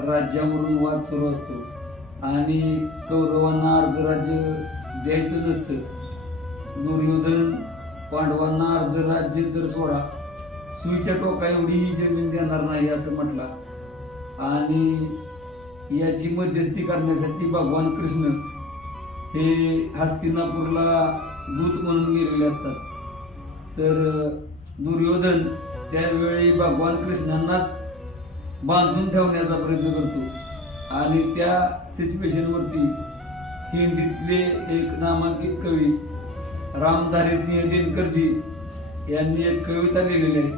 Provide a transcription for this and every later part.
राज्यावरून वाद सुरू असतो आणि कौरवांना अर्धराज्य द्यायचं नसतं. दुर्योधन पांडवांना अर्धराज्य तर सोडा, सुईच्या टोका एवढी जमीन देणार नाही असं म्हटलं. आणि याची मध्यस्थी करण्यासाठी भगवान कृष्ण हे हस्तिनापूरला दूत म्हणून गेलेले असतात. तर दुर्योधन त्यावेळी भगवान कृष्णांनाच बांधून ठेवण्याचा प्रयत्न करतो आणि त्या सिच्युएशनवरती हिंदीतले एक नामांकित कवी रामधारी सिंह दिनकरजी यांनी एक कविता लिहिलेली आहे.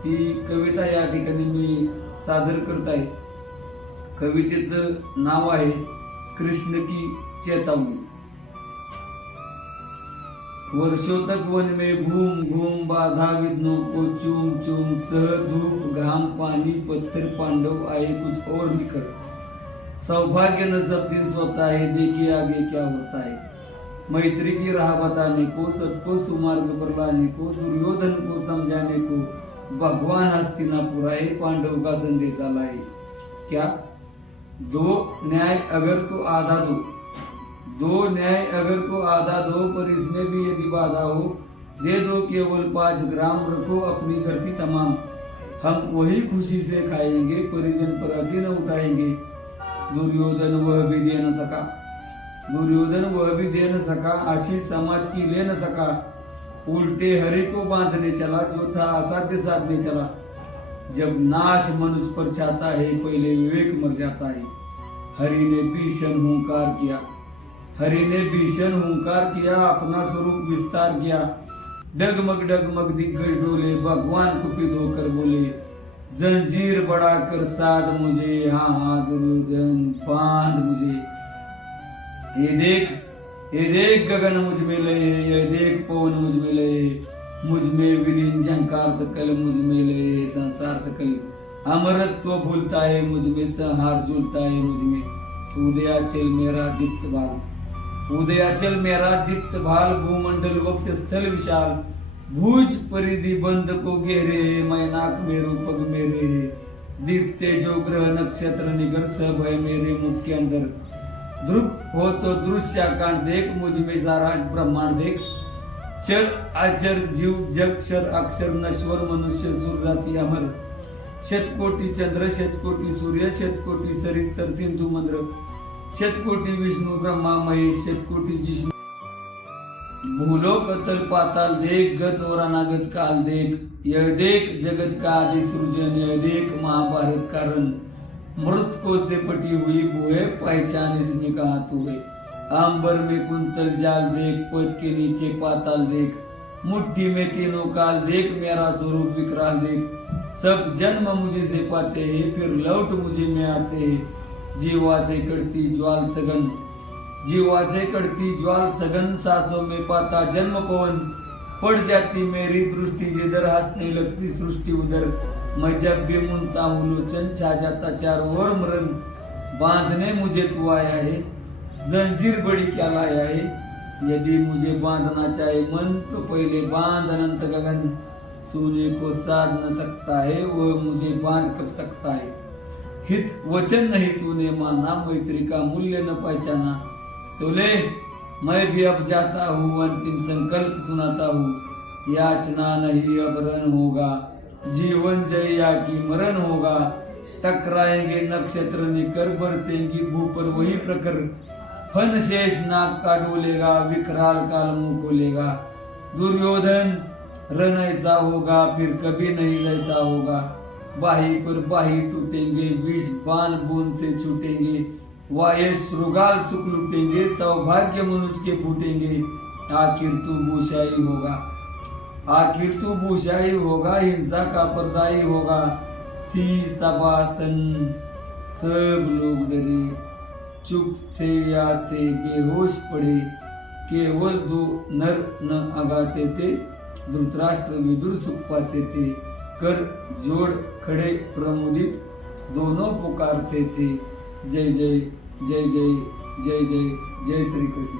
ती कविता या ठिकाणी मी सादर करत आहे. कवितेचं नाव आहे कृष्ण की चेतावनी. वर्षों तक वन में घूम घूम बाधा विघ्नों को चूम चूम सह धूप घाम पानी पत्थर पांडव आए कुछ और निकल. सौभाग्य न सब दिन सोता है देखिए आगे क्या होता है. मैत्री की राह बताने को सबको सुमार्ग पर लाने को दुर्योधन को समझाने को भगवान हस्तिनापुर आए पांडव का संदेशा लाए. क्या दो न्याय अगर तो आधा दो, दो न्याय अगर तो आधा दो, पर इसमें भी यदि बाधा हो दे दो केवल 5 ग्राम, रखो अपनी धरती तमाम. हम वही खुशी से खाएंगे परिजन पर हंसी न उठाएंगे. दुर्योधन वह भी दे न सका, दुर्योधन वह भी दे न सका, आशीष समाज की ले न सका. उल्टे हरि को बांधने चला जो था असाध्य साधने चला. जब नाश मनुष्य पर चाहता है पहले विवेक मर जाता है. हरि ने भीषण हुंकार किया, हरि ने भीषण हुंकार किया, अपना स्वरूप विस्तार किया. डगमग दिग्गज डोले, भगवान कुपित होकर बोले जंजीर बढ़ाकर साध मुझे, हाँ हाँ दुर्योधन बांध मुझे. ये देख गगन मुझ में लय, ये देख पवन मुझ में लय, मुझ में विलीन झंकार सकल, मुझ में लय संसार सकल. अमरत्व भूलता है मुझ में, संहार झूलता है मुझ में. उदयाचल मेरा दीप्त भाल, उदयाचल मेरा दीप्त भाल, भूमंडल वक्ष स्थल विशाल. भुज परिधि बंद को घेरे, मैनाक मेरु पग मेरे. दीप्ते जो ग्रह नक्षत्र निगर, सब है मेरे मुख के अंदर. ध्रुव हो तो दृश्याकांड देख, मुझ में सारा ब्रह्मांड देख. चर अचर जीव जग क्षर अक्षर नश्वर मनुष्य सुर जाती अमर. शतकोटी चंद्र शतकोटी सूर्य शतकोटी सरित सर सिंधु मंद्र. शतकोटी विष्णु ब्रह्मा महेश शतकोटी जिष्णु. भूलोक अतल पाताल देख, गत और अनागत काल देख. यह देख जगत का आदि सृजन, यह देख महाभारत का रन. मृतकों से पटी हुई भूए, पहचान इसमें कहाँ तू है. अंबर में कुंतल जाल देख, पद के नीचे पाताल देख. मुट्ठी में तीनों काल देख, मेरा स्वरूप विकराल देख. सब जन्म मुझे से पाते हैं, फिर लौट मुझे में आते हैं. जीवा से कड़ती ज्वाल सगन, जीवा से कड़ती ज्वाल सगन. सांसों में पाता जन्म पवन, पड़ जाती मेरी दृष्टि जिधर, हंसने लगती सृष्टि उधर. मैं जब भी मुनता हूँ लोचन, छा जाता चारों ओर मरण. बांधने मुझे तू आया है, जंजीर बड़ी क्या लाया है. यदि मुझे बांधना चाहे मन तो पहले बांध अनंत गगन. सोने को साध न सकता है वह मुझे बांध कब सकता है. हित वचन नहीं तूने माना, मैत्री का मूल्य न पहचाना. तो ले मैं भी अब जाता हूँ, अंतिम संकल्प सुनाता हूँ. याचना नहीं अब रण होगा, जीवन जय या की मरण होगा. टकराएंगे नक्षत्र निकर, बरसेंगी भू पर वही प्रकर. फन शेष नाग का डोलेगा, विकराल काल मुंह खोलेगा. दुर्योधन रण ऐसा होगा फिर कभी नहीं जैसा होगा. बाही पर बाही टूटेंगे, विष बाण बूंद से छूटेंगे. वायस श्रुगाल सुख लूटेंगे, सौभाग्य मनुष्य के फूटेंगे. आखिर तू भूषाई होगा, आखिर तू भूषाई होगा. हिंसा का पर्दाई होगा. थी सभासन सब लोग डरे, चुप थे या थे बेहोश पड़े. केवल 2 नर न आगाते थे, धृतराष्ट्र विदुर सुख पाते थे. कर जोड़ खड़े प्रमुदित, दोनों पुकारते थे. जय जय जय जय जय जय जय श्री कृष्ण.